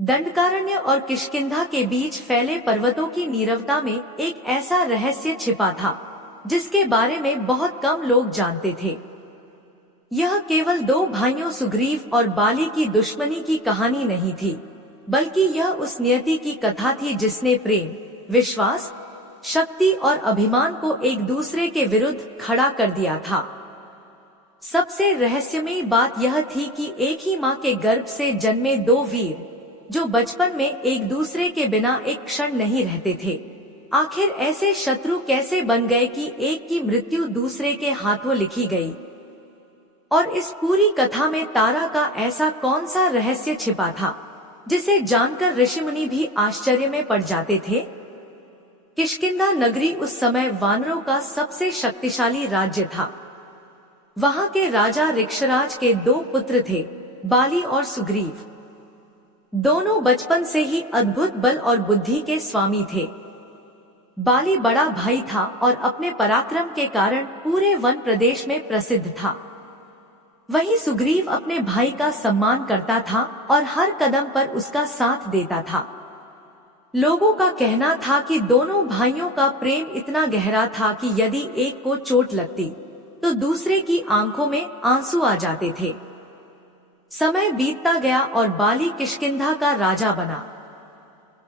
दंडकारण्य और किष्किंधा के बीच फैले पर्वतों की नीरवता में एक ऐसा रहस्य छिपा था जिसके बारे में बहुत कम लोग जानते थे। यह केवल दो भाइयों सुग्रीव और बाली की दुश्मनी की कहानी नहीं थी, बल्कि यह उस नियति की कथा थी जिसने प्रेम, विश्वास, शक्ति और अभिमान को एक दूसरे के विरुद्ध खड़ा कर दिया था। सबसे रहस्यमयी बात यह थी कि एक ही मां के गर्भ से जन्मे दो वीर, जो बचपन में एक दूसरे के बिना एक क्षण नहीं रहते थे, आखिर ऐसे शत्रु कैसे बन गए कि एक की मृत्यु दूसरे के हाथों लिखी गई। और इस पूरी कथा में तारा का ऐसा कौन सा रहस्य छिपा था जिसे जानकर ऋषिमुनि भी आश्चर्य में पड़ जाते थे। किष्किंधा नगरी उस समय वानरों का सबसे शक्तिशाली राज्य था। वहां के राजा ऋक्षराज के दो पुत्र थे, बाली और सुग्रीव। दोनों बचपन से ही अद्भुत बल और बुद्धि के स्वामी थे। बाली बड़ा भाई था और अपने पराक्रम के कारण पूरे वन प्रदेश में प्रसिद्ध था। वहीं सुग्रीव अपने भाई का सम्मान करता था और हर कदम पर उसका साथ देता था। लोगों का कहना था कि दोनों भाइयों का प्रेम इतना गहरा था कि यदि एक को चोट लगती तो दूसरे की आंखों में आंसू आ जाते थे। समय बीतता गया और बाली किष्किंधा का राजा बना।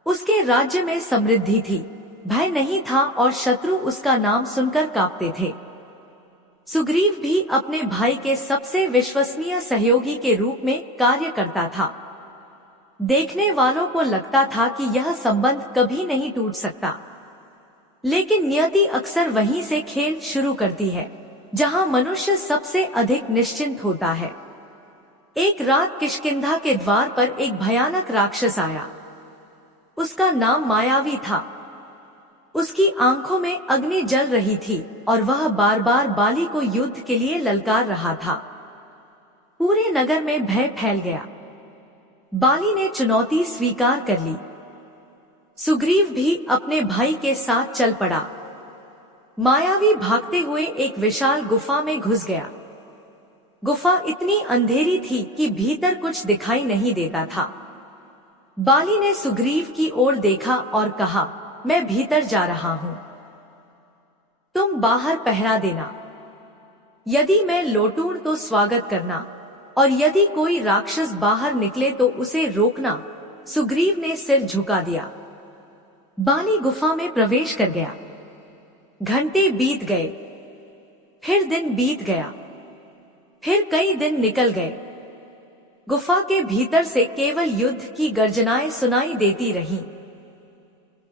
उसके राज्य में समृद्धि थी, भय नहीं था और शत्रु उसका नाम सुनकर कांपते थे। सुग्रीव भी अपने भाई के सबसे विश्वसनीय सहयोगी के रूप में कार्य करता था। देखने वालों को लगता था कि यह संबंध कभी नहीं टूट सकता, लेकिन नियति अक्सर वहीं से खेल शुरू करती है जहां मनुष्य सबसे अधिक निश्चिंत होता है। एक रात किष्किंधा के द्वार पर एक भयानक राक्षस आया। उसका नाम मायावी था। उसकी आंखों में अग्नि जल रही थी और वह बार बार बाली को युद्ध के लिए ललकार रहा था। पूरे नगर में भय फैल गया। बाली ने चुनौती स्वीकार कर ली। सुग्रीव भी अपने भाई के साथ चल पड़ा। मायावी भागते हुए एक विशाल गुफा में घुस गया। गुफा इतनी अंधेरी थी कि भीतर कुछ दिखाई नहीं देता था। बाली ने सुग्रीव की ओर देखा और कहा, मैं भीतर जा रहा हूं, तुम बाहर पहरा देना। यदि मैं लौटूं तो स्वागत करना, और यदि कोई राक्षस बाहर निकले तो उसे रोकना। सुग्रीव ने सिर झुका दिया। बाली गुफा में प्रवेश कर गया। घंटे बीत गए, फिर दिन बीत गया, फिर कई दिन निकल गए। गुफा के भीतर से केवल युद्ध की गर्जनाएं सुनाई देती रहीं।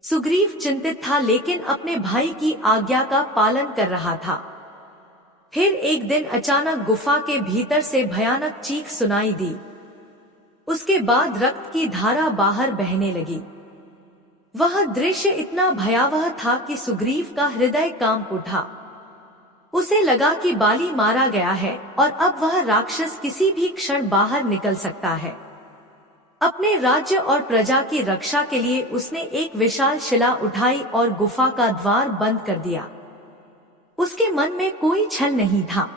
सुग्रीव चिंतित था, लेकिन अपने भाई की आज्ञा का पालन कर रहा था। फिर एक दिन अचानक गुफा के भीतर से भयानक चीख सुनाई दी। उसके बाद रक्त की धारा बाहर बहने लगी। वह दृश्य इतना भयावह था कि सुग्रीव का हृदय कांप उठा। उसे लगा कि बाली मारा गया है और अब वह राक्षस किसी भी क्षण बाहर निकल सकता है। अपने राज्य और प्रजा की रक्षा के लिए उसने एक विशाल शिला उठाई और गुफा का द्वार बंद कर दिया। उसके मन में कोई छल नहीं था।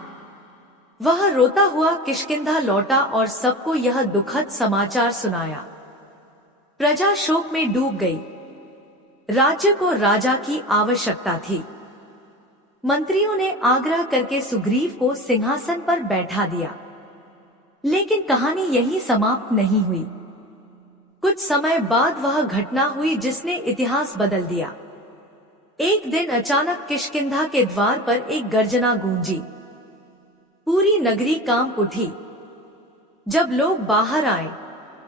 वह रोता हुआ किष्किंधा लौटा और सबको यह दुखद समाचार सुनाया। प्रजा शोक में डूब गई। राज्य को राजा की आवश्यकता थी। मंत्रियों ने आग्रह करके सुग्रीव को सिंहासन पर बैठा दिया, लेकिन कहानी यहीं समाप्त नहीं हुई। कुछ समय बाद वह घटना हुई जिसने इतिहास बदल दिया। एक दिन अचानक किष्किंधा के द्वार पर एक गर्जना गूंजी। पूरी नगरी कांप उठी। जब लोग बाहर आए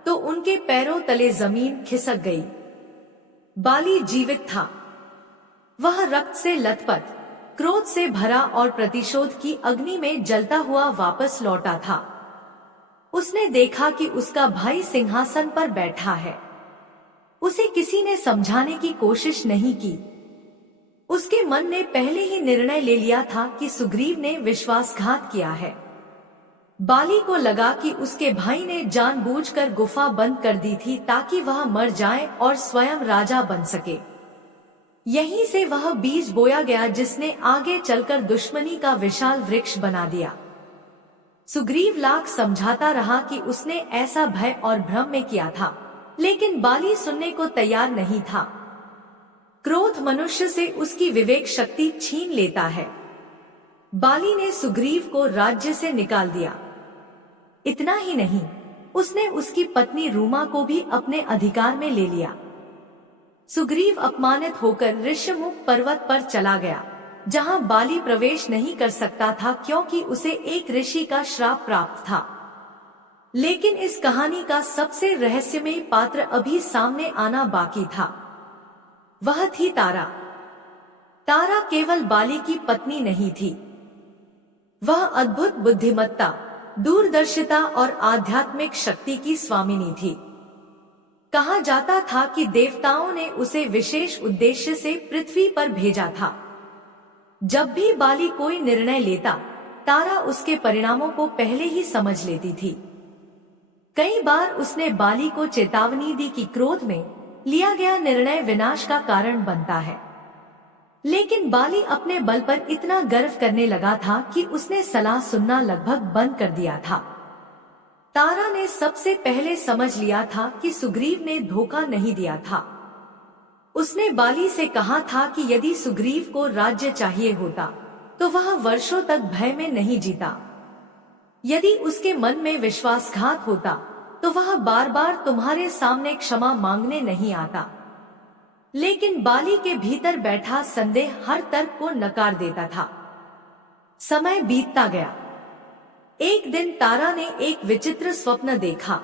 तो उनके पैरों तले जमीन खिसक गई। बाली जीवित था। वह रक्त से लथपथ, क्रोध से भरा और प्रतिशोध की अग्नि में जलता हुआ वापस लौटा था। उसने देखा कि उसका भाई सिंहासन पर बैठा है। उसे किसी ने समझाने की कोशिश नहीं की। उसके मन ने पहले ही निर्णय ले लिया था कि सुग्रीव ने विश्वासघात किया है। बाली को लगा कि उसके भाई ने जानबूझकर गुफा बंद कर दी थी ताकि वह मर जाए और स्वयं राजा बन सके। यहीं से वह बीज बोया गया जिसने आगे चलकर दुश्मनी का विशाल वृक्ष बना दिया। सुग्रीव लाख समझाता रहा कि उसने ऐसा भय और भ्रम में किया था, लेकिन बाली सुनने को तैयार नहीं था। क्रोध मनुष्य से उसकी विवेक शक्ति छीन लेता है। बाली ने सुग्रीव को राज्य से निकाल दिया। इतना ही नहीं, उसने उसकी पत्नी रूमा को भी अपने अधिकार में ले लिया। सुग्रीव अपमानित होकर ऋष्यमुख पर्वत पर चला गया, जहां बाली प्रवेश नहीं कर सकता था क्योंकि उसे एक ऋषि का श्राप प्राप्त था। लेकिन इस कहानी का सबसे रहस्यमयी पात्र अभी सामने आना बाकी था। वह थी तारा। तारा केवल बाली की पत्नी नहीं थी, वह अद्भुत बुद्धिमत्ता, दूरदर्शिता और आध्यात्मिक शक्ति की स्वामिनी थी। कहा जाता था कि देवताओं ने उसे विशेष उद्देश्य से पृथ्वी पर भेजा था। जब भी बाली कोई निर्णय लेता, तारा उसके परिणामों को पहले ही समझ लेती थी। कई बार उसने बाली को चेतावनी दी कि क्रोध में लिया गया निर्णय विनाश का कारण बनता है। लेकिन बाली अपने बल पर इतना गर्व करने लगा था कि उसने सलाह सुनना लगभग बंद कर दिया था। तारा ने सबसे पहले समझ लिया था कि सुग्रीव ने धोखा नहीं दिया था। उसने बाली से कहा था कि यदि सुग्रीव को राज्य चाहिए होता तो वह वर्षों तक भय में नहीं जीता। यदि उसके मन में विश्वासघात होता तो वह बार बार तुम्हारे सामने क्षमा मांगने नहीं आता। लेकिन बाली के भीतर बैठा संदेह हर तर्क को नकार देता था। समय बीतता गया। एक दिन तारा ने एक विचित्र स्वप्न देखा।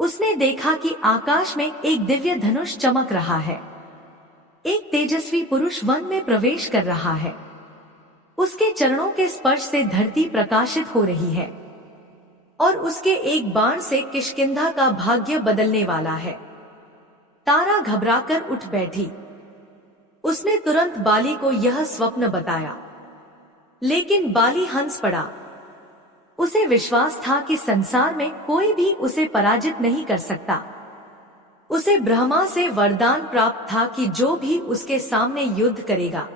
उसने देखा कि आकाश में एक दिव्य धनुष चमक रहा है। एक तेजस्वी पुरुष वन में प्रवेश कर रहा है। उसके चरणों के स्पर्श से धरती प्रकाशित हो रही है और उसके एक बाण से किष्किंधा का भाग्य बदलने वाला है। तारा घबराकर उठ बैठी। उसने तुरंत बाली को यह स्वप्न बताया, लेकिन बाली हंस पड़ा। उसे विश्वास था कि संसार में कोई भी उसे पराजित नहीं कर सकता। उसे ब्रह्मा से वरदान प्राप्त था कि जो भी उसके सामने युद्ध करेगा,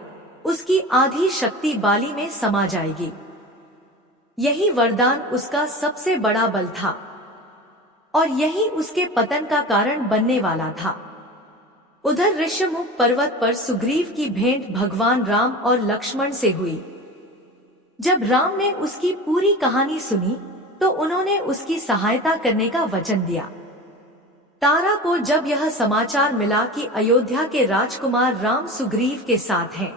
उसकी आधी शक्ति बाली में समा जाएगी। यही वरदान उसका सबसे बड़ा बल था और यही उसके पतन का कारण बनने वाला था। उधर ऋष्यमुख पर्वत पर सुग्रीव की भेंट भगवान राम और लक्ष्मण से हुई। जब राम ने उसकी पूरी कहानी सुनी तो उन्होंने उसकी सहायता करने का वचन दिया। तारा को जब यह समाचार मिला कि अयोध्या के राजकुमार राम सुग्रीव के साथ हैं,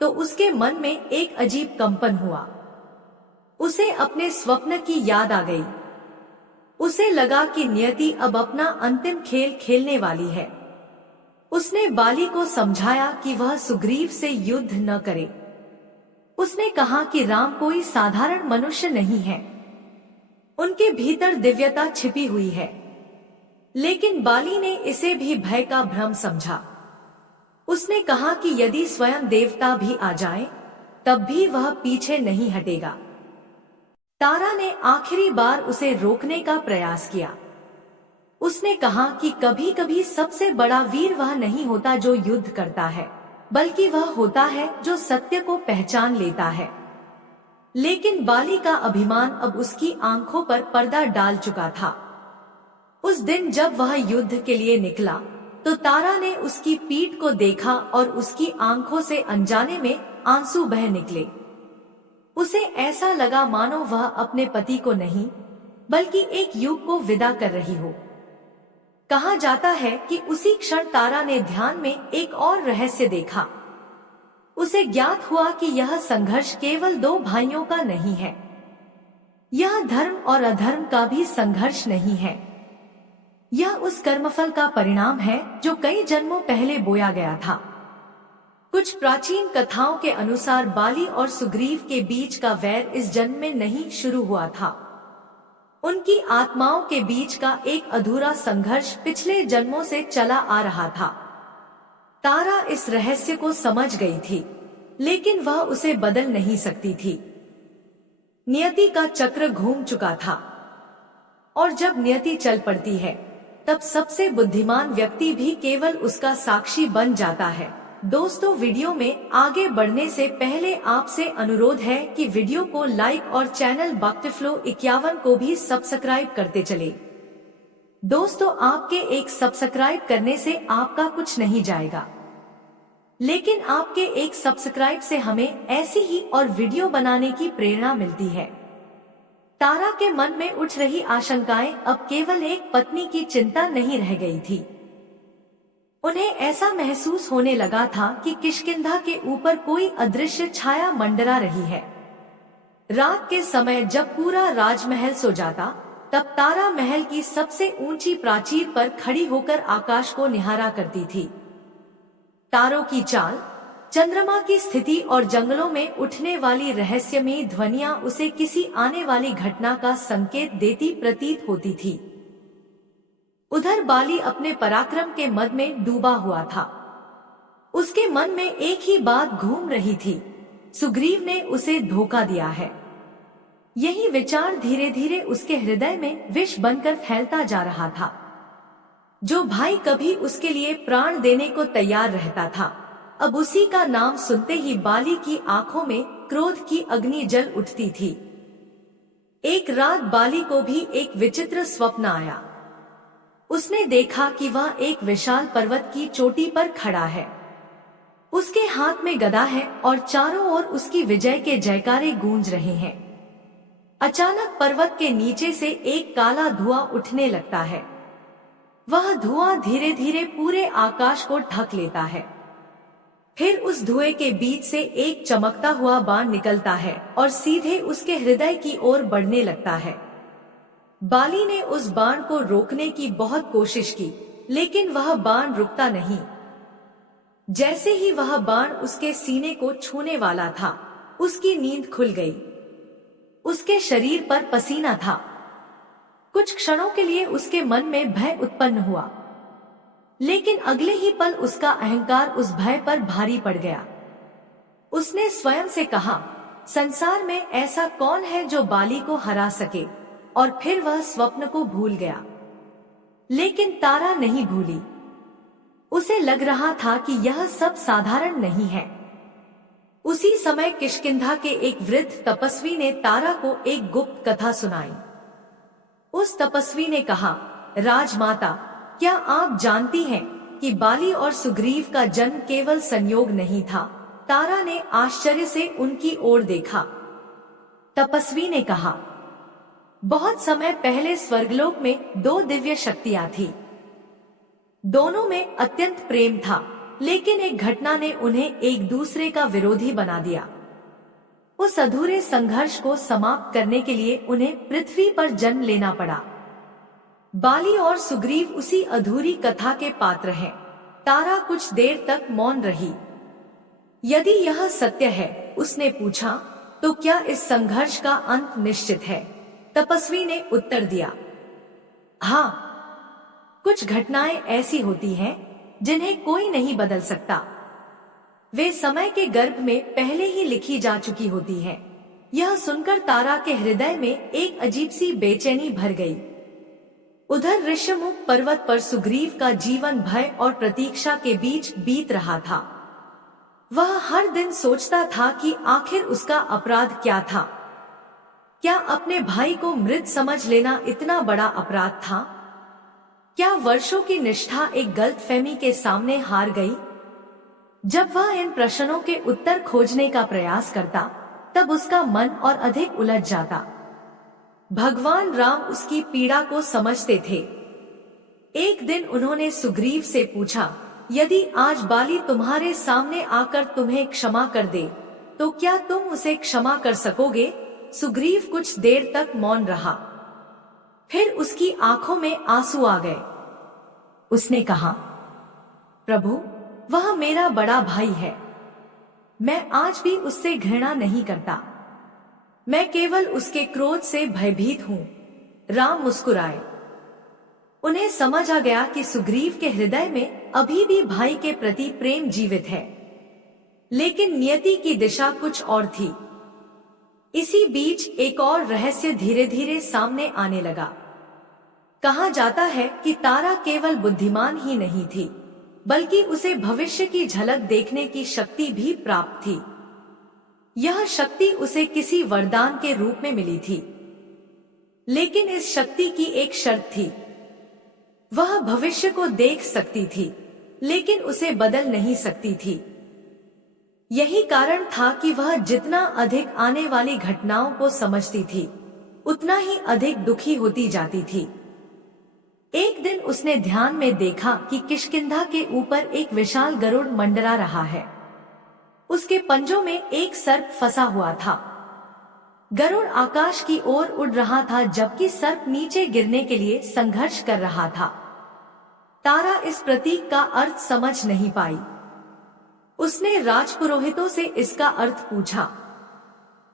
तो उसके मन में एक अजीब कंपन हुआ। उसे अपने स्वप्न की याद आ गई। उसे लगा कि नियति अब अपना अंतिम खेल खेलने वाली है। उसने बाली को समझाया कि वह सुग्रीव से युद्ध न करे। उसने कहा कि राम कोई साधारण मनुष्य नहीं है, उनके भीतर दिव्यता छिपी हुई है। लेकिन बाली ने इसे भी भय का भ्रम समझा। उसने कहा कि यदि स्वयं देवता भी आ जाए, तब भी वह पीछे नहीं हटेगा। तारा ने आखिरी बार उसे रोकने का प्रयास किया। उसने कहा कि कभी कभी सबसे बड़ा वीर वह नहीं होता जो युद्ध करता है, बल्कि वह होता है जो सत्य को पहचान लेता है। लेकिन बाली का अभिमान अब उसकी आंखों पर पर्दा डाल चुका था। उस दिन जब वह युद्ध के लिए निकला तो तारा ने उसकी पीठ को देखा और उसकी आंखों से अनजाने में आंसू बह निकले। उसे ऐसा लगा मानो वह अपने पति को नहीं, बल्कि एक युग को विदा कर रही हो। कहा जाता है कि उसी क्षण तारा ने ध्यान में एक और रहस्य देखा। उसे ज्ञात हुआ कि यह संघर्ष केवल दो भाइयों का नहीं है। यह धर्म और अधर्म का भी संघर्ष नहीं है। यह उस कर्मफल का परिणाम है जो कई जन्मों पहले बोया गया था। कुछ प्राचीन कथाओं के अनुसार बाली और सुग्रीव के बीच का वैर इस जन्म में नहीं शुरू हुआ था। उनकी आत्माओं के बीच का एक अधूरा संघर्ष पिछले जन्मों से चला आ रहा था। तारा इस रहस्य को समझ गई थी, लेकिन वह उसे बदल नहीं सकती थी। नियति का चक्र घूम चुका था और जब नियति चल पड़ती है, तब सबसे बुद्धिमान व्यक्ति भी केवल उसका साक्षी बन जाता है। दोस्तों, वीडियो में आगे बढ़ने से पहले आपसे अनुरोध है कि वीडियो को लाइक और चैनल भक्तिफ्लो 51 को भी सब्सक्राइब करते चले। दोस्तों, आपके एक सब्सक्राइब करने से आपका कुछ नहीं जाएगा, लेकिन आपके एक सब्सक्राइब से हमें ऐसी ही और वीडियो बनाने की प्रेरणा मिलती है। तारा के मन में उठ रही आशंकाएं अब केवल एक पत्नी की चिंता नहीं रह गई थी। उन्हें ऐसा महसूस होने लगा था कि किष्किंधा के ऊपर कोई अदृश्य छाया मंडरा रही है। रात के समय जब पूरा राजमहल सो जाता, तब तारा महल की सबसे ऊंची प्राचीर पर खड़ी होकर आकाश को निहारा करती थी। तारों की चाल, चंद्रमा की स्थिति और जंगलों में उठने वाली रहस्यमयी ध्वनियां उसे किसी आने वाली घटना का संकेत देती प्रतीत होती थी। उधर बाली अपने पराक्रम के मद में डूबा हुआ था। उसके मन में एक ही बात घूम रही थी, सुग्रीव ने उसे धोखा दिया है। यही विचार धीरे धीरे उसके हृदय में विष बनकर फैलता जा रहा था। जो भाई कभी उसके लिए प्राण देने को तैयार रहता था, अब उसी का नाम सुनते ही बाली की आंखों में क्रोध की अग्नि जल उठती थी। एक रात बाली को भी एक विचित्र स्वप्न आया। उसने देखा कि वह एक विशाल पर्वत की चोटी पर खड़ा है। उसके हाथ में गदा है और चारों ओर उसकी विजय के जयकारे गूंज रहे हैं। अचानक पर्वत के नीचे से एक काला धुआं उठने लगता है। वह धुआं धीरे धीरे पूरे आकाश को ढक लेता है। फिर उस धुएं के बीच से एक चमकता हुआ बाण निकलता है और सीधे उसके हृदय की ओर बढ़ने लगता है। बाली ने उस बाण को रोकने की बहुत कोशिश की, लेकिन वह बाण रुकता नहीं। जैसे ही वह बाण उसके सीने को छूने वाला था, उसकी नींद खुल गई। उसके शरीर पर पसीना था। कुछ क्षणों के लिए उसके मन में भय उत्पन्न हुआ, लेकिन अगले ही पल उसका अहंकार उस भय पर भारी पड़ गया। उसने स्वयं से कहा, संसार में ऐसा कौन है जो बाली को हरा सके, और फिर वह स्वप्न को भूल गया। लेकिन तारा नहीं भूली। उसे लग रहा था कि यह सब साधारण नहीं है। उसी समय किष्किंधा के एक वृद्ध तपस्वी ने तारा को एक गुप्त कथा सुनाई। उस तपस्वी ने कहा, राजमाता, क्या आप जानती हैं कि बाली और सुग्रीव का जन्म केवल संयोग नहीं था? तारा ने आश्चर्य से उनकी ओर देखा। तपस्वी ने कहा, बहुत समय पहले स्वर्गलोक में दो दिव्य शक्तियां थी। दोनों में अत्यंत प्रेम था, लेकिन एक घटना ने उन्हें एक दूसरे का विरोधी बना दिया। उस अधूरे संघर्ष को समाप्त करने के लिए उन्हें पृथ्वी पर जन्म लेना पड़ा। बाली और सुग्रीव उसी अधूरी कथा के पात्र हैं। तारा कुछ देर तक मौन रही। यदि यह सत्य है, उसने पूछा, तो क्या इस संघर्ष का अंत निश्चित है? तपस्वी ने उत्तर दिया, हाँ, कुछ घटनाएं ऐसी होती हैं जिन्हें कोई नहीं बदल सकता। वे समय के गर्भ में पहले ही लिखी जा चुकी होती हैं। यह सुनकर तारा के हृदय में एक अजीब सी बेचैनी भर गई। उधर ऋष्यमुख पर्वत पर सुग्रीव का जीवन भय और प्रतीक्षा के बीच बीत रहा था। वह हर दिन सोचता था कि आखिर उसका अपराध क्या था। क्या अपने भाई को मृत समझ लेना इतना बड़ा अपराध था? क्या वर्षों की निष्ठा एक गलतफहमी के सामने हार गई? जब वह इन प्रश्नों के उत्तर खोजने का प्रयास करता, तब उसका मन और अधिक उलझ जाता। भगवान राम उसकी पीड़ा को समझते थे। एक दिन उन्होंने सुग्रीव से पूछा, यदि आज बाली तुम्हारे सामने आकर तुम्हें क्षमा कर दे, तो क्या तुम उसे क्षमा कर सकोगे? सुग्रीव कुछ देर तक मौन रहा। फिर उसकी आंखों में आंसू आ गए। उसने कहा, प्रभु, वह मेरा बड़ा भाई है। मैं आज भी उससे घृणा नहीं करता। मैं केवल उसके क्रोध से भयभीत हूँ। राम मुस्कुराए। उन्हें समझ आ गया कि सुग्रीव के हृदय में अभी भी भाई के प्रति प्रेम जीवित है, लेकिन नियति की दिशा कुछ और थी। इसी बीच एक और रहस्य धीरे धीरे सामने आने लगा। कहा जाता है कि तारा केवल बुद्धिमान ही नहीं थी, बल्कि उसे भविष्य की झलक देखने की शक्ति भी प्राप्त थी। यह शक्ति उसे किसी वरदान के रूप में मिली थी, लेकिन इस शक्ति की एक शर्त थी। वह भविष्य को देख सकती थी, लेकिन उसे बदल नहीं सकती थी। यही कारण था कि वह जितना अधिक आने वाली घटनाओं को समझती थी, उतना ही अधिक दुखी होती जाती थी। एक दिन उसने ध्यान में देखा कि किष्किंधा के ऊपर एक विशाल गरुड़ मंडरा रहा है। उसके पंजों में एक सर्प फंसा हुआ था। गरुड़ आकाश की ओर उड़ रहा था, जबकि सर्प नीचे गिरने के लिए संघर्ष कर रहा था। तारा इस प्रतीक का अर्थ समझ नहीं पाई। उसने राजपुरोहितों से इसका अर्थ पूछा।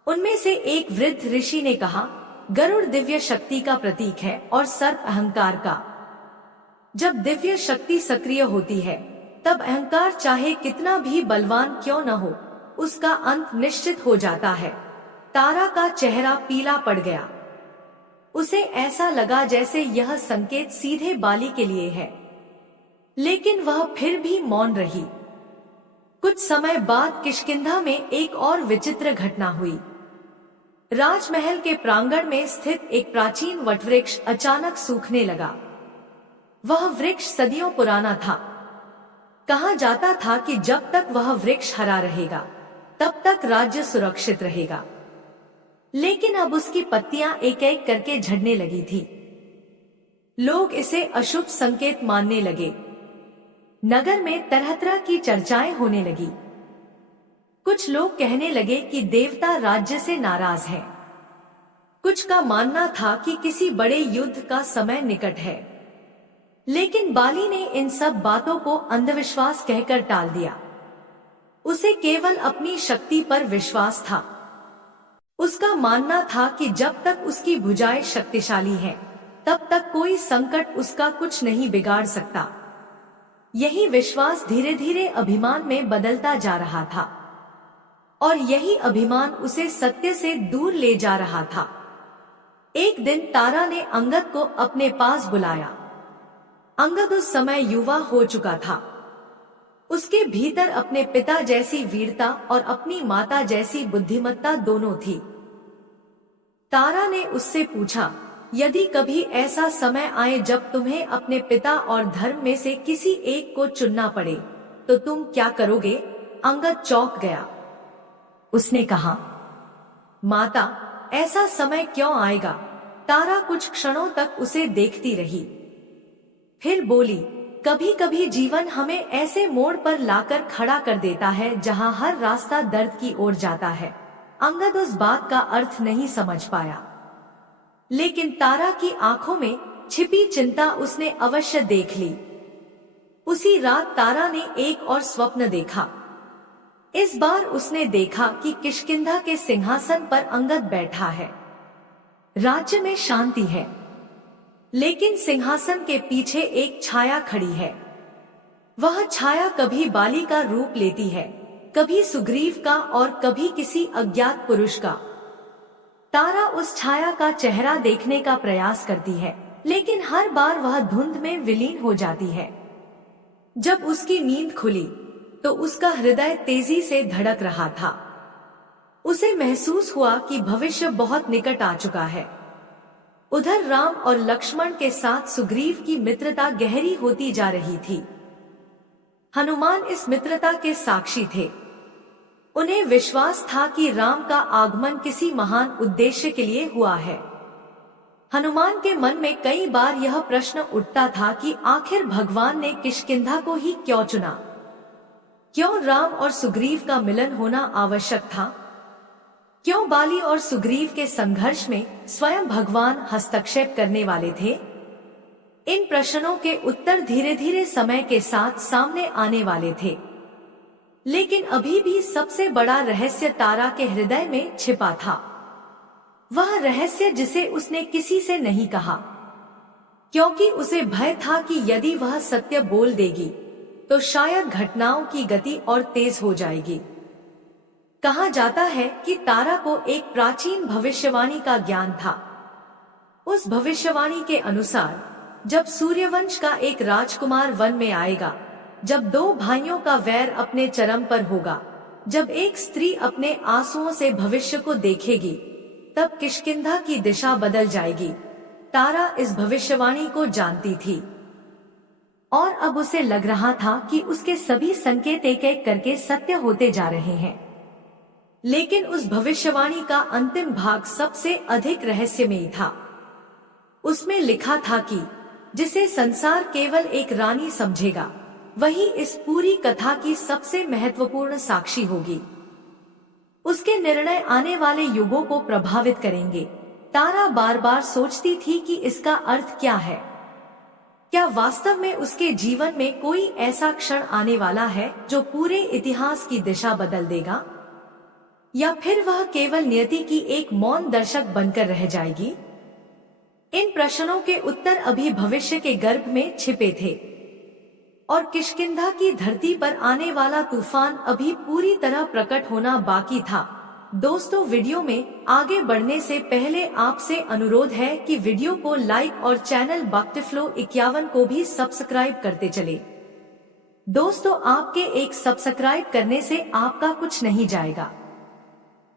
उनमें से एक वृद्ध ऋषि ने कहा, गरुड़ दिव्य शक्ति का प्रतीक है और सर्प अहंकार का। जब दिव्य शक्ति सक्रिय होती है, तब अहंकार चाहे कितना भी बलवान क्यों न हो, उसका अंत निश्चित हो जाता है। तारा का चेहरा पीला पड़ गया। उसे ऐसा लगा जैसे यह संकेत सीधे बाली के लिए है, लेकिन वह फिर भी मौन रही। कुछ समय बाद किष्किंधा में एक और विचित्र घटना हुई। राजमहल के प्रांगण में स्थित एक प्राचीन वटवृक्ष अचानक सूखने लगा। वह वृक्ष सदियों पुराना था। कहा जाता था कि जब तक वह वृक्ष हरा रहेगा, तब तक राज्य सुरक्षित रहेगा। लेकिन अब उसकी पत्तियां एक एक करके झड़ने लगी थी। लोग इसे अशुभ संकेत मानने लगे। नगर में तरह तरह की चर्चाएं होने लगी। कुछ लोग कहने लगे कि देवता राज्य से नाराज हैं। कुछ का मानना था कि किसी बड़े युद्ध का समय निकट है। लेकिन बाली ने इन सब बातों को अंधविश्वास कहकर टाल दिया। उसे केवल अपनी शक्ति पर विश्वास था। उसका मानना था कि जब तक उसकी भुजाएं शक्तिशाली हैं, तब तक कोई संकट उसका कुछ नहीं बिगाड़ सकता। यही विश्वास धीरे धीरे अभिमान में बदलता जा रहा था, और यही अभिमान उसे सत्य से दूर ले जा रहा था। एक दिन तारा ने अंगद को अपने पास बुलाया। अंगद उस समय युवा हो चुका था। उसके भीतर अपने पिता जैसी वीरता और अपनी माता जैसी बुद्धिमत्ता दोनों थी। तारा ने उससे पूछा, यदि कभी ऐसा समय आए जब तुम्हें अपने पिता और धर्म में से किसी एक को चुनना पड़े, तो तुम क्या करोगे? अंगद चौंक गया। उसने कहा, माता, ऐसा समय क्यों आएगा? तारा कुछ क्षणों तक उसे देखती रही, फिर बोली, कभी कभी जीवन हमें ऐसे मोड़ पर लाकर खड़ा कर देता है जहां हर रास्ता दर्द की ओर जाता है। अंगद उस बात का अर्थ नहीं समझ पाया, लेकिन तारा की आंखों में छिपी चिंता उसने अवश्य देख ली। उसी रात तारा ने एक और स्वप्न देखा। इस बार उसने देखा कि किष्किंधा के सिंहासन पर अंगद बैठा है। राज्य में शांति है, लेकिन सिंहासन के पीछे एक छाया खड़ी है। वह छाया कभी बाली का रूप लेती है, कभी सुग्रीव का और कभी किसी अज्ञात पुरुष का। तारा उस छाया का चेहरा देखने का प्रयास करती है, लेकिन हर बार वह धुंध में विलीन हो जाती है। जब उसकी नींद खुली, तो उसका हृदय तेजी से धड़क रहा था। उसे महसूस हुआ कि भविष्य बहुत निकट आ चुका है। उधर राम और लक्ष्मण के साथ सुग्रीव की मित्रता गहरी होती जा रही थी। हनुमान इस मित्रता के साक्षी थे। उन्हें विश्वास था कि राम का आगमन किसी महान उद्देश्य के लिए हुआ है। हनुमान के मन में कई बार यह प्रश्न उठता था कि आखिर भगवान ने किष्किंधा को ही क्यों चुना? क्यों राम और सुग्रीव का मिलन होना आवश्यक था? क्यों बाली और सुग्रीव के संघर्ष में स्वयं भगवान हस्तक्षेप करने वाले थे? इन प्रश्नों के उत्तर धीरे धीरे समय के साथ सामने आने वाले थे, लेकिन अभी भी सबसे बड़ा रहस्य तारा के हृदय में छिपा था। वह रहस्य जिसे उसने किसी से नहीं कहा, क्योंकि उसे भय था कि यदि वह सत्य बोल देगी तो शायद घटनाओं की गति और तेज हो जाएगी। कहा जाता है कि तारा को एक प्राचीन भविष्यवाणी का ज्ञान था। उस भविष्यवाणी के अनुसार जब सूर्यवंश का एक राजकुमार वन में आएगा, जब दो भाइयों का वैर अपने चरम पर होगा, जब एक स्त्री अपने आंसुओं से भविष्य को देखेगी, तब किष्किंधा की दिशा बदल जाएगी। तारा इस भविष्यवाणी को जानती थी। और अब उसे लग रहा था कि उसके सभी संकेत एक एक करके सत्य होते जा रहे हैं। लेकिन उस भविष्यवाणी का अंतिम भाग सबसे अधिक रहस्यमयी था। उसमें लिखा था कि जिसे संसार केवल एक रानी समझेगा, वही इस पूरी कथा की सबसे महत्वपूर्ण साक्षी होगी। उसके निर्णय आने वाले युगों को प्रभावित करेंगे। तारा बार बार सोचती थी कि इसका अर्थ क्या है। क्या वास्तव में उसके जीवन में कोई ऐसा क्षण आने वाला है जो पूरे इतिहास की दिशा बदल देगा, या फिर वह केवल नियति की एक मौन दर्शक बनकर रह जाएगी? इन प्रश्नों के उत्तर अभी भविष्य के गर्भ में छिपे थे और किष्किंधा की धरती पर आने वाला तूफान अभी पूरी तरह प्रकट होना बाकी था। दोस्तों, वीडियो में आगे बढ़ने से पहले आपसे अनुरोध है कि वीडियो को लाइक और चैनल भक्तिफ्लो 51 को भी सब्सक्राइब करते चले। दोस्तों, आपके एक सब्सक्राइब करने से आपका कुछ नहीं जाएगा,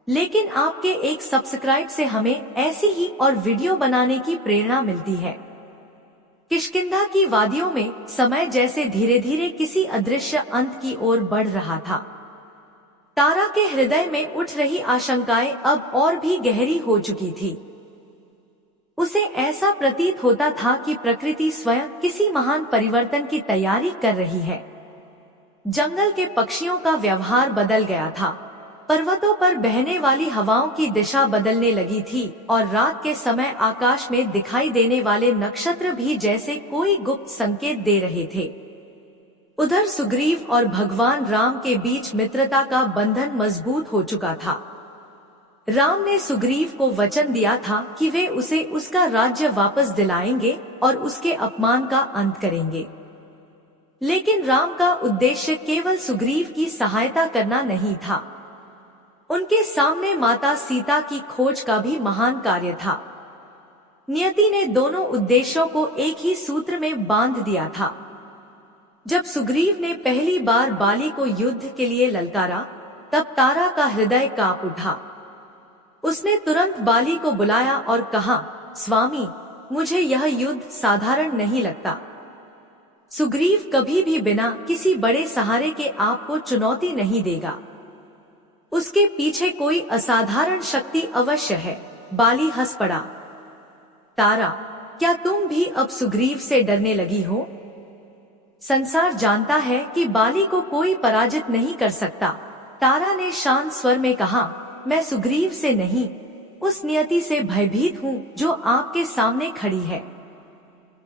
लेकिन आपके एक सब्सक्राइब से हमें ऐसी ही और वीडियो बनाने की प्रेरणा मिलती है। किष्किंधा की वादियों में समय जैसे धीरे धीरे किसी अदृश्य अंत की ओर बढ़ रहा था। तारा के हृदय में उठ रही आशंकाएं अब और भी गहरी हो चुकी थी। उसे ऐसा प्रतीत होता था कि प्रकृति स्वयं किसी महान परिवर्तन की तैयारी कर रही है। जंगल के पक्षियों का व्यवहार बदल गया था, पर्वतों पर बहने वाली हवाओं की दिशा बदलने लगी थी और रात के समय आकाश में दिखाई देने वाले नक्षत्र भी जैसे कोई गुप्त संकेत दे रहे थे। उधर सुग्रीव और भगवान राम के बीच मित्रता का बंधन मजबूत हो चुका था। राम ने सुग्रीव को वचन दिया था कि वे उसे उसका राज्य वापस दिलाएंगे और उसके अपमान का अंत करेंगे। लेकिन राम का उद्देश्य केवल सुग्रीव की सहायता करना नहीं था। उनके सामने माता सीता की खोज का भी महान कार्य था। नियति ने दोनों उद्देश्यों को एक ही सूत्र में बांध दिया था। जब सुग्रीव ने पहली बार बाली को युद्ध के लिए ललकारा, तब तारा का हृदय कांप उठा। उसने तुरंत बाली को बुलाया और कहा, स्वामी, मुझे यह युद्ध साधारण नहीं लगता। सुग्रीव कभी भी बिना किसी बड़े सहारे के आपको चुनौती नहीं देगा। उसके पीछे कोई असाधारण शक्ति अवश्य है। बाली हंस पड़ा। तारा, क्या तुम भी अब सुग्रीव से डरने लगी हो? संसार जानता है कि बाली को कोई पराजित नहीं कर सकता। तारा ने शांत स्वर में कहा, मैं सुग्रीव से नहीं, उस नियति से भयभीत हूँ जो आपके सामने खड़ी है।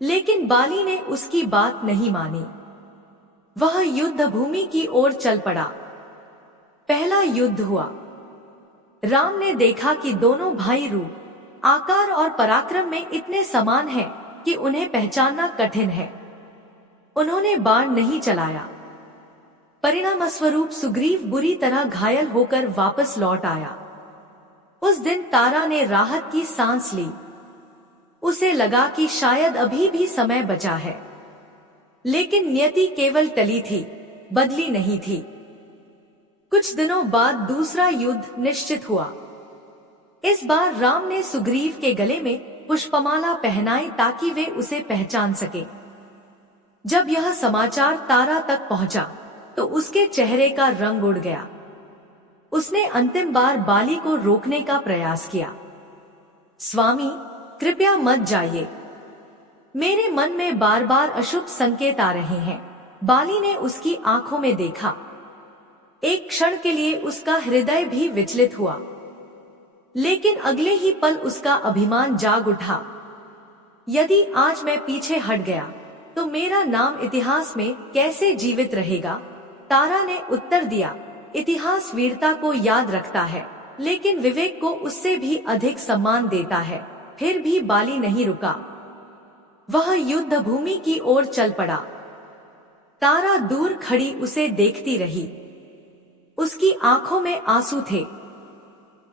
लेकिन बाली ने उसकी बात नहीं मानी। वह युद्ध भूमि की ओर चल पड़ा। पहला युद्ध हुआ। राम ने देखा कि दोनों भाई रूप, आकार और पराक्रम में इतने समान हैं कि उन्हें पहचानना कठिन है। उन्होंने बाण नहीं चलाया। परिणाम स्वरूप सुग्रीव बुरी तरह घायल होकर वापस लौट आया। उस दिन तारा ने राहत की सांस ली। उसे लगा कि शायद अभी भी समय बचा है। लेकिन नियति केवल टली थी, बदली नहीं थी। कुछ दिनों बाद दूसरा युद्ध निश्चित हुआ। इस बार राम ने सुग्रीव के गले में पुष्पमाला पहनाई ताकि वे उसे पहचान सके। जब यह समाचार तारा तक पहुंचा, तो उसके चेहरे का रंग उड़ गया। उसने अंतिम बार बाली को रोकने का प्रयास किया। स्वामी, कृपया मत जाइए। मेरे मन में बार बार अशुभ संकेत आ रहे हैं। बाली ने उसकी आंखों में देखा। एक क्षण के लिए उसका हृदय भी विचलित हुआ, लेकिन अगले ही पल उसका अभिमान जाग उठा। यदि आज मैं पीछे हट गया तो मेरा नाम इतिहास में कैसे जीवित रहेगा? तारा ने उत्तर दिया, इतिहास वीरता को याद रखता है, लेकिन विवेक को उससे भी अधिक सम्मान देता है। फिर भी बाली नहीं रुका। वह युद्ध भूमि की ओर चल पड़ा। तारा दूर खड़ी उसे देखती रही। उसकी आंखों में आंसू थे।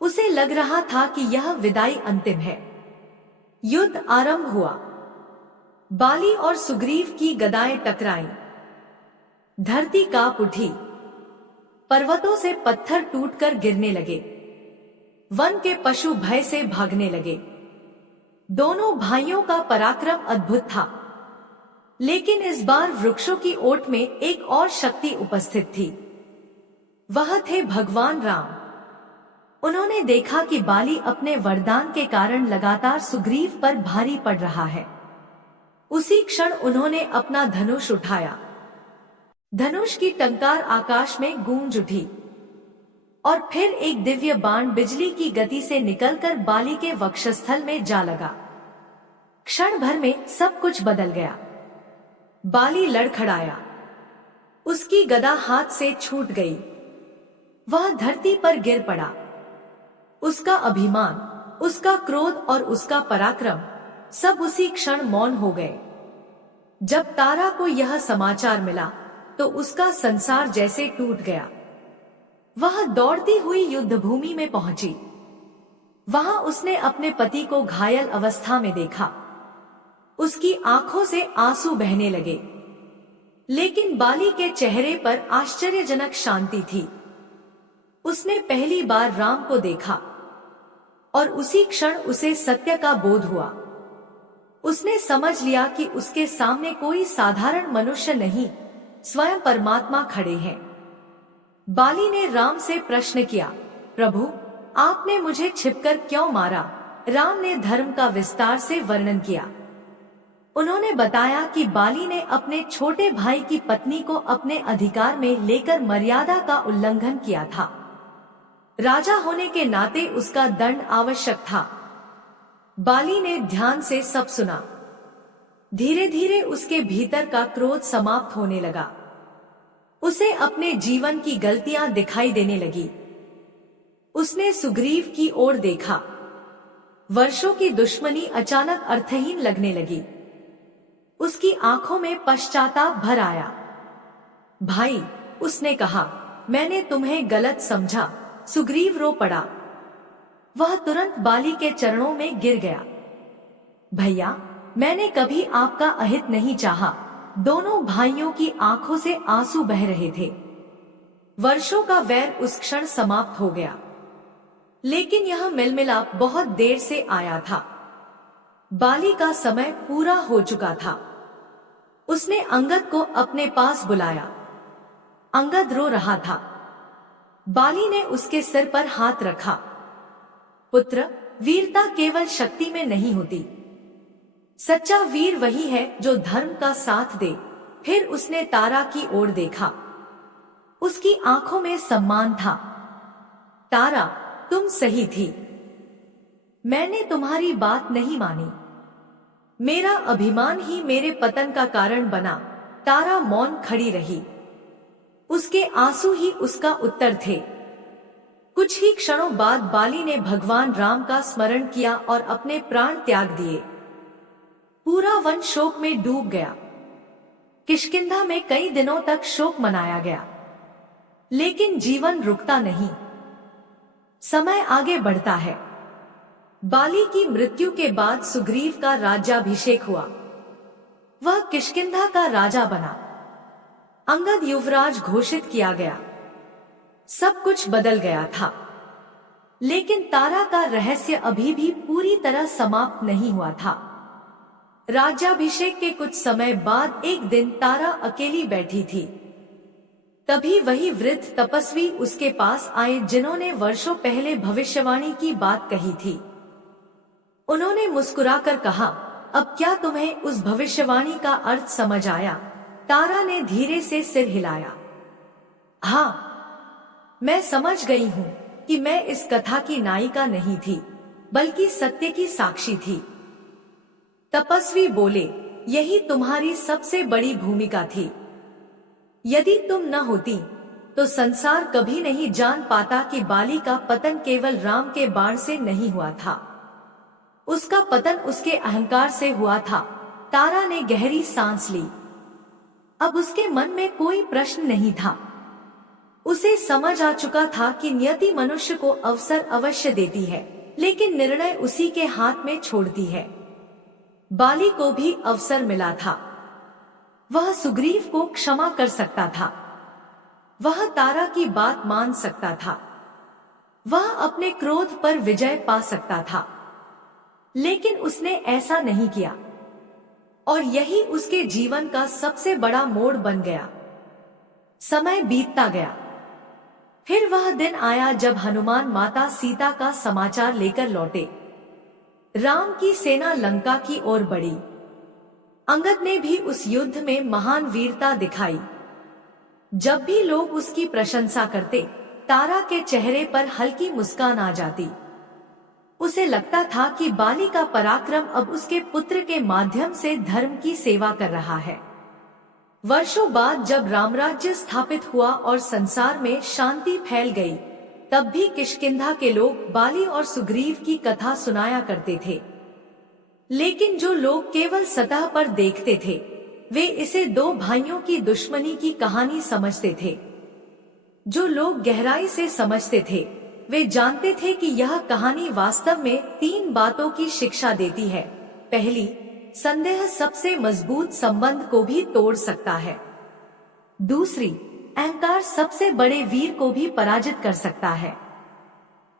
उसे लग रहा था कि यह विदाई अंतिम है। युद्ध आरंभ हुआ। बाली और सुग्रीव की गदाएं टकराईं। धरती कांप उठी। पर्वतों से पत्थर टूटकर गिरने लगे। वन के पशु भय से भागने लगे। दोनों भाइयों का पराक्रम अद्भुत था। लेकिन इस बार वृक्षों की ओट में एक और शक्ति उपस्थित थी। वह थे भगवान राम। उन्होंने देखा कि बाली अपने वरदान के कारण लगातार सुग्रीव पर भारी पड़ रहा है। उसी क्षण उन्होंने अपना धनुष उठाया। धनुष की टंकार आकाश में गूंज उठी और फिर एक दिव्य बाण बिजली की गति से निकलकर बाली के वक्षस्थल में जा लगा। क्षण भर में सब कुछ बदल गया। बाली लड़खड़ाया, उसकी गदा हाथ से छूट गई। वह धरती पर गिर पड़ा। उसका अभिमान, उसका क्रोध और उसका पराक्रम सब उसी क्षण मौन हो गए। जब तारा को यह समाचार मिला तो उसका संसार जैसे टूट गया। वह दौड़ती हुई युद्ध भूमि में पहुंची। वहां उसने अपने पति को घायल अवस्था में देखा। उसकी आंखों से आंसू बहने लगे, लेकिन बाली के चेहरे पर आश्चर्यजनक शांति थी। उसने पहली बार राम को देखा और उसी क्षण उसे सत्य का बोध हुआ। उसने समझ लिया कि उसके सामने कोई साधारण मनुष्य नहीं, स्वयं परमात्मा खड़े हैं। बाली ने राम से प्रश्न किया, प्रभु, आपने मुझे छिपकर क्यों मारा? राम ने धर्म का विस्तार से वर्णन किया। उन्होंने बताया कि बाली ने अपने छोटे भाई की पत्नी को अपने अधिकार में लेकर मर्यादा का उल्लंघन किया था। राजा होने के नाते उसका दंड आवश्यक था। बाली ने ध्यान से सब सुना। धीरे धीरे उसके भीतर का क्रोध समाप्त होने लगा। उसे अपने जीवन की गलतियां दिखाई देने लगी। उसने सुग्रीव की ओर देखा। वर्षों की दुश्मनी अचानक अर्थहीन लगने लगी। उसकी आंखों में पश्चाताप भर आया। भाई, उसने कहा, मैंने तुम्हें गलत समझा। सुग्रीव रो पड़ा। वह तुरंत बाली के चरणों में गिर गया। भैया, मैंने कभी आपका अहित नहीं चाहा। दोनों भाइयों की आंखों से आंसू बह रहे थे। वर्षों का वैर उस क्षण समाप्त हो गया, लेकिन यह मिलमिलाप बहुत देर से आया था। बाली का समय पूरा हो चुका था। उसने अंगद को अपने पास बुलाया। अंगद रो रहा था। बाली ने उसके सिर पर हाथ रखा। पुत्र, वीरता केवल शक्ति में नहीं होती। सच्चा वीर वही है जो धर्म का साथ दे। फिर उसने तारा की ओर देखा। उसकी आंखों में सम्मान था। तारा, तुम सही थी। मैंने तुम्हारी बात नहीं मानी। मेरा अभिमान ही मेरे पतन का कारण बना। तारा मौन खड़ी रही। उसके आंसू ही उसका उत्तर थे। कुछ ही क्षणों बाद बाली ने भगवान राम का स्मरण किया और अपने प्राण त्याग दिए। पूरा वन शोक में डूब गया। किष्किंधा में कई दिनों तक शोक मनाया गया, लेकिन जीवन रुकता नहीं। समय आगे बढ़ता है। बाली की मृत्यु के बाद सुग्रीव का राज्याभिषेक हुआ। वह किष्किंधा का राजा बना। अंगद युवराज घोषित किया गया। सब कुछ बदल गया था, लेकिन तारा का रहस्य अभी भी पूरी तरह समाप्त नहीं हुआ था। राज्याभिषेक के कुछ समय बाद एक दिन तारा अकेली बैठी थी। तभी वही वृद्ध तपस्वी उसके पास आए जिन्होंने वर्षों पहले भविष्यवाणी की बात कही थी। उन्होंने मुस्कुराकर कहा, अब क्या तुम्हें उस भविष्यवाणी का अर्थ समझ आया? तारा ने धीरे से सिर हिलाया। हाँ, मैं समझ गई हूँ कि मैं इस कथा की नायिका नहीं थी, बल्कि सत्य की साक्षी थी। तपस्वी बोले, यही तुम्हारी सबसे बड़ी भूमिका थी। यदि तुम न होती तो संसार कभी नहीं जान पाता कि बाली का पतन केवल राम के बाण से नहीं हुआ था। उसका पतन उसके अहंकार से हुआ था। तारा ने गहरी सांस ली। अब उसके मन में कोई प्रश्न नहीं था। उसे समझ आ चुका था कि नियति मनुष्य को अवसर अवश्य देती है, लेकिन निर्णय उसी के हाथ में छोड़ती है। बाली को भी अवसर मिला था। वह सुग्रीव को क्षमा कर सकता था। वह तारा की बात मान सकता था। वह अपने क्रोध पर विजय पा सकता था, लेकिन उसने ऐसा नहीं किया। और यही उसके जीवन का सबसे बड़ा मोड़ बन गया। समय बीतता गया। फिर वह दिन आया जब हनुमान माता सीता का समाचार लेकर लौटे। राम की सेना लंका की ओर बढ़ी। अंगद ने भी उस युद्ध में महान वीरता दिखाई। जब भी लोग उसकी प्रशंसा करते, तारा के चेहरे पर हल्की मुस्कान आ जाती। उसे लगता था कि बाली का पराक्रम अब उसके पुत्र के माध्यम से धर्म की सेवा कर रहा है। वर्षों बाद जब रामराज्य स्थापित हुआ और संसार में शांति फैल गई, तब भी किष्किंधा के लोग बाली और सुग्रीव की कथा सुनाया करते थे। लेकिन जो लोग केवल सतह पर देखते थे, वे इसे दो भाइयों की दुश्मनी की कहानी समझते थे। जो लोग गहराई से समझते थे, वे जानते थे कि यह कहानी वास्तव में 3 बातों की शिक्षा देती है। पहली, संदेह सबसे मजबूत संबंध को भी तोड़ सकता है। दूसरी, अहंकार सबसे बड़े वीर को भी पराजित कर सकता है।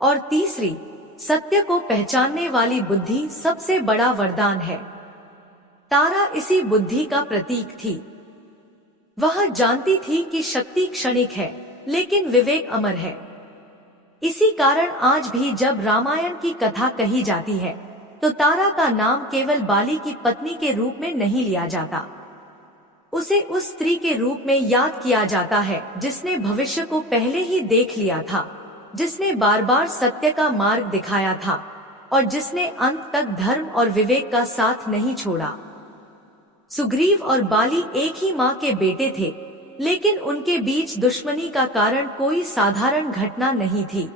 और तीसरी, सत्य को पहचानने वाली बुद्धि सबसे बड़ा वरदान है। तारा इसी बुद्धि का प्रतीक थी। वह जानती थी कि शक्ति क्षणिक है, लेकिन विवेक अमर है। इसी कारण आज भी जब रामायण की कथा कही जाती है, तो तारा का नाम केवल बाली की पत्नी के रूप में नहीं लिया जाता। उसे उस स्त्री के रूप में याद किया जाता है जिसने भविष्य को पहले ही देख लिया था, जिसने बार बार सत्य का मार्ग दिखाया था और जिसने अंत तक धर्म और विवेक का साथ नहीं छोड़ा। सुग्रीव और बाली एक ही माँ के बेटे थे, लेकिन उनके बीच दुश्मनी का कारण कोई साधारण घटना नहीं थी।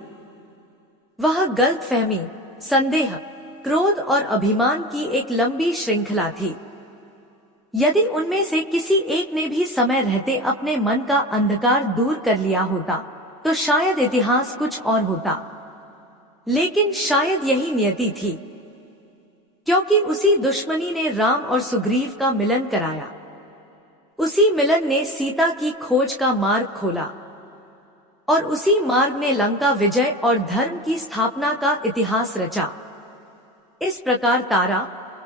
वह गलतफहमी, संदेह, क्रोध और अभिमान की एक लंबी श्रृंखला थी। यदि उनमें से किसी एक ने भी समय रहते अपने मन का अंधकार दूर कर लिया होता, तो शायद इतिहास कुछ और होता। लेकिन शायद यही नियति थी, क्योंकि उसी दुश्मनी ने राम और सुग्रीव का मिलन कराया। उसी मिलन ने सीता की खोज का मार्ग खोला और उसी मार्ग ने लंका विजय और धर्म की स्थापना का इतिहास रचा। इस प्रकार तारा,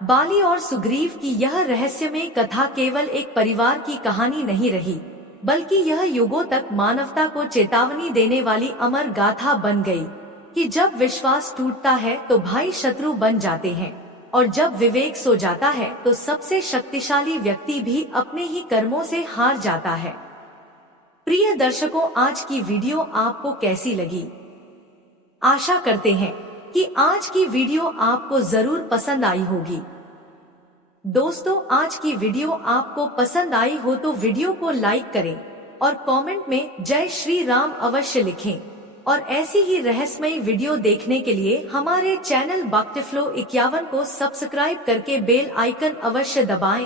बाली और सुग्रीव की यह रहस्यमय कथा केवल एक परिवार की कहानी नहीं रही, बल्कि यह युगों तक मानवता को चेतावनी देने वाली अमर गाथा बन गई कि जब विश्वास टूटता है तो भाई शत्रु बन जाते हैं, और जब विवेक सो जाता है तो सबसे शक्तिशाली व्यक्ति भी अपने ही कर्मों से हार जाता है। प्रिय दर्शकों, आज की वीडियो आपको कैसी लगी? आशा करते हैं कि आज की वीडियो आपको जरूर पसंद आई होगी। दोस्तों, आज की वीडियो आपको पसंद आई हो तो वीडियो को लाइक करें और कमेंट में जय श्री राम अवश्य लिखें। और ऐसी ही रहस्यमयी वीडियो देखने के लिए हमारे चैनल भक्तिफ्लो 51 को सब्सक्राइब करके बेल आइकन अवश्य दबाएं,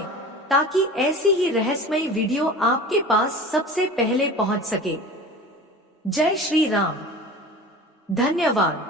ताकि ऐसी ही रहस्यमयी वीडियो आपके पास सबसे पहले पहुंच सके। जय श्री राम। धन्यवाद।